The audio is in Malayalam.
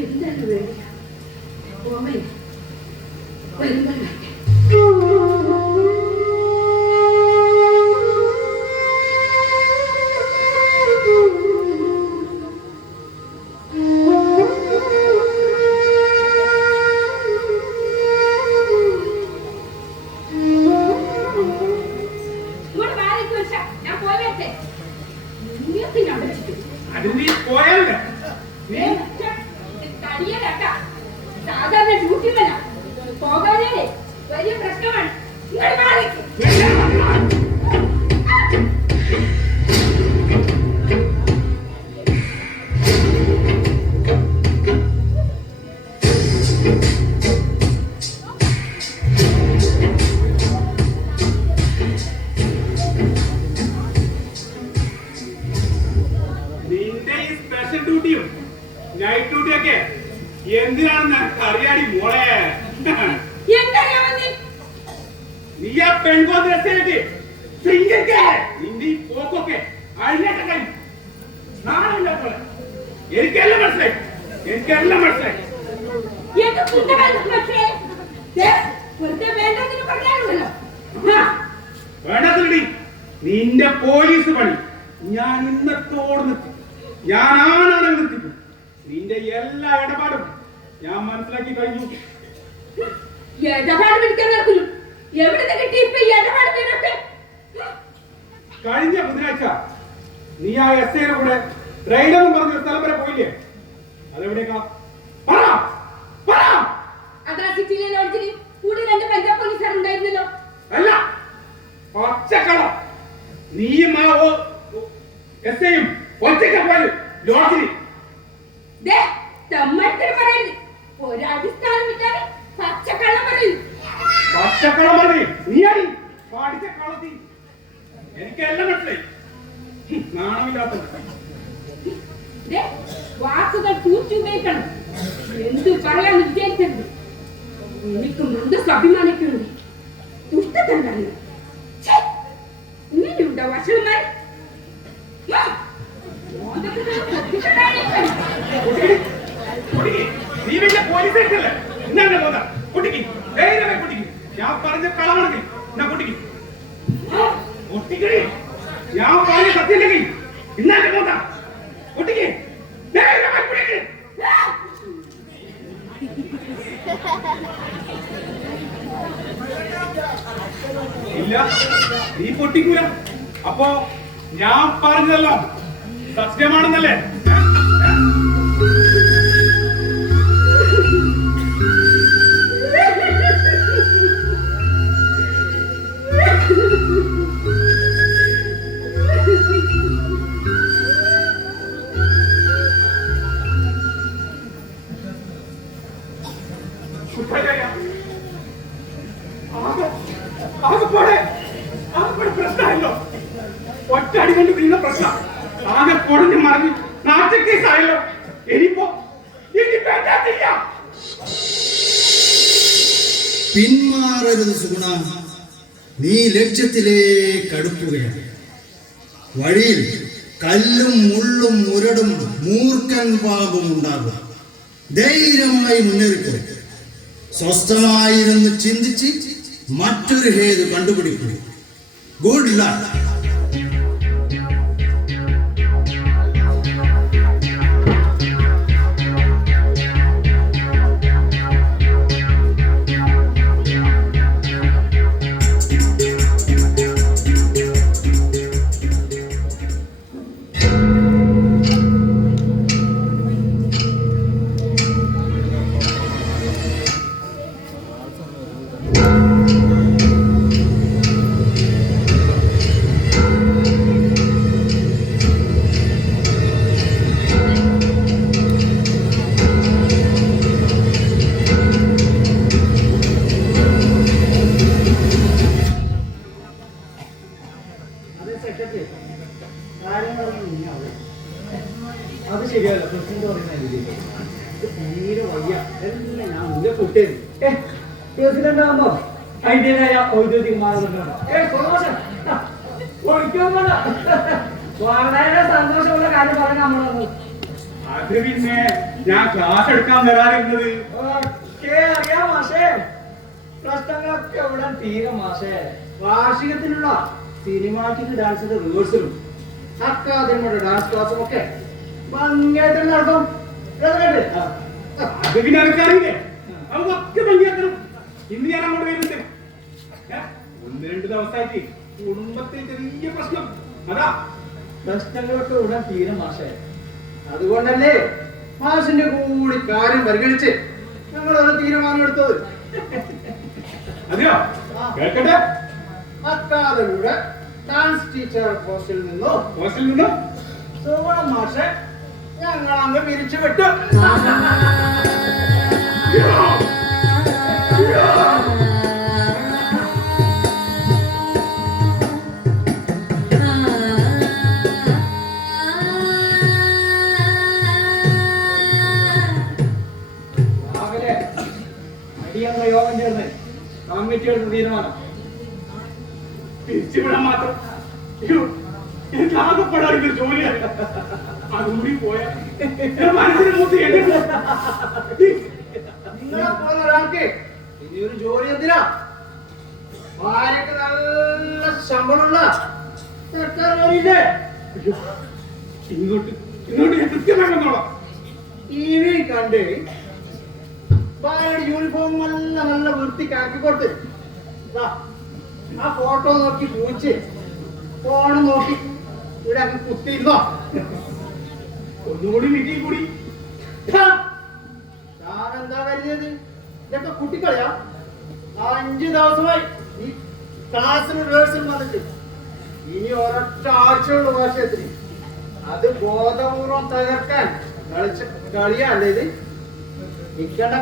എന്താണ് വേണ്ട ഓമേ വരുന്നല്ലേ എന്തിനാണെന്ന് അറിയാടി മോളെ. നീ ആ പെൺകോന്തരത്തേക്ക് നിന്റെ ഈ പോക്കൊക്കെ അഴിഞ്ഞേട്ട കഴിഞ്ഞു. നാളെ പോലെ എനിക്കെല്ലാം മനസ്സിലായി, എനിക്കെല്ലാം മനസ്സിലായി. വേണ്ടതില്ലടി നിന്റെ പോലീസ് പണി ഞാൻ ഇന്നത്തോട് നിർത്തി. ഞാൻ ആണാണ് നിർത്തിക്കും. നിന്റെ എല്ലാ ഇടപാടും ഞാൻ മനസ്സിലാക്കി കഴിഞ്ഞു. കഴിഞ്ഞ ബുധനാഴ്ച നീ ആ എസ് ഐയുടെ കൂടെ റൈഡെന്ന് പറഞ്ഞ സ്ഥലം വരെ പോയില്ലേ? അതെവിടേക്കാ? അല്ല, പച്ചക്കളം. നീയും ആ എസ് ഐയും ഒറ്റയ്ക്ക് പോയാലും ലോഡ്ജിൽ പച്ചക്കളം പറഞ്ഞു. നീയായി പഠിച്ച കളത്തി. എനിക്കെല്ലാം മനസ്സിലായി. നാണമില്ലാത്ത വാക്കുകൾ കൂച്ചുപയോഗിക്കണം. എന്ത് പറയാൻ വിചാരിച്ചത്? എനിക്ക് മുൻപ് അഭിമാനിക്കുന്നുണ്ട്. ദുഷ്ടത്തണ്ടാണ്. ഇങ്ങനെയുണ്ടോ വഷളന്മാർ? ഞാൻ പറഞ്ഞ കളമാണെങ്കിൽ ഞാൻ പറഞ്ഞ സത്യമില്ലെങ്കിൽ ഇന്നെ പോന്ന കുട്ടിക്ക് ഇല്ല, നീ പൊട്ടിക്കൂല. അപ്പോ ഞാൻ പറഞ്ഞതല്ലോ സത്യമാണെന്നല്ലേ? പ്രശ്നമല്ലോ, ഒറ്റ അടി കൊണ്ട് വീണ പ്രശ്നം ആകെ പൊടഞ്ഞു മറിഞ്ഞ് നാട്ടുകേസായല്ലോ. പിന്മാറരുത് സുഗുണ, നീ ലക്ഷ്യത്തിലേക്ക് അടുക്കുകയാണ്. വഴിയിൽ കല്ലും മുള്ളും മുരടും മൂർഖൻ പാമ്പും ഉണ്ടാകും. ധൈര്യമായി മുന്നേറിപ്പോ. സ്വസ്ഥമായിരുന്നു ചിന്തിച്ച് മറ്റൊരു ഹേതു കണ്ടുപിടിക്കുക. Good luck. അത് ശരിയല്ല. പ്രസിഡന്റ് പറയുന്ന തീരെ വയ്യ. എല്ലാം ഞാൻ മുന്നേ കുട്ടിയത് പ്രസിഡന്റ് ആകുമ്പോ അതിൻ്റെതായ ഔദ്യോഗിക മാനദണ്ഡമാണ്. വളരെ സന്തോഷമുള്ള കാര്യം പറഞ്ഞ നമ്മളൊന്ന് അത് പിന്നെ ഞാൻ ക്ലാസ് എടുക്കാൻ വരാതിരുന്നത് അറിയാം മാഷേ. പ്രശ്നങ്ങളൊക്കെ ഇവിടെ തീരും മാഷേ. വാർഷികത്തിനുള്ള സിനിമാറ്റിക് ഡാൻസിന്റെ റിഹേഴ്സലും അക്കാദമിയുടെ ഡാൻസ് ക്ലാസ്സും ഒക്കെ ഭംഗിയായിട്ട് നടക്കും. അത് പിന്നെ എനിക്കറിയില്ലേ, അതൊക്കെ ഭംഗിയാക്കണം. ഇന്ന് ഞാൻ അങ്ങോട്ട് വരുന്നുണ്ട്. 1-2 ദിവസമായിട്ട് കുടുംബത്തിൽ ചെറിയ പ്രശ്നം. അതാ പ്രശ്നങ്ങളൊക്കെ ഉടൻ തീരും മാഷേ. അതുകൊണ്ടല്ലേ മാഷിന്റെ കൂടി കാര്യം പരിഗണിച്ച് ഞങ്ങളൊരു തീരുമാനം എടുത്തത്. അതെയോ? കേൾക്കട്ടെ. അക്കാദമിയുടെ ഡാൻസ് ടീച്ചർ പോസ്റ്റിൽ നിന്നും സോണം മാഷെ ഞങ്ങൾ അങ്ങ് പിരിച്ചു വിട്ടു. രാവിലെ അടിയന്തര യോഗം ചേർന്ന് കമ്മിറ്റി എടുത്ത തീരുമാനം തിരിച്ചുവിടാൻ മാത്രം. എനിക്ക് ആകെപ്പെടാൻ ഇതൊരു ജോലിയാണ്. അതുകൂടി പോയാൽ മനസ്സിന് മൂത്ത് നിങ്ങളെ പോലെ ഒരാൾക്ക് ഇനി ഒരു ജോലി എന്തിനാ? ഭാര്യക്ക് നല്ല ശമ്പളമുള്ള സർക്കാർ ജോലിയില്ലേ? ഇങ്ങോട്ട് ഞാൻ കൃത്യമായി വന്നോളാം. ടി വി കണ്ട് ഭാര്യയുടെ യൂണിഫോം നല്ല വൃത്തിക്കാക്കി കൊടുത്ത് ആ ഫോട്ടോ നോക്കി പൂച്ച് ഫോൺ നോക്കി ഇവിടെ അങ്ങ് കുത്തിയിരുന്നോ? ഒന്നുകൂടി വീട്ടിൽ കൂടി. ഞാനെന്താ കരുതിയത്? ഇതൊക്കെ കുട്ടിക്കളിയാ? 5 ദിവസമായി ഈ ക്ലാസ്സിന് റിഹേഴ്സൽ വന്നിട്ട്. ഇനി ഒരൊറ്റ ആഴ്ചയുള്ള ഭാഷയത്തിന് അത് ബോധപൂർവം തകർക്കാൻ കളിച്ച കളിയല്ലേ ഇത്? നിൽക്കേണ്ട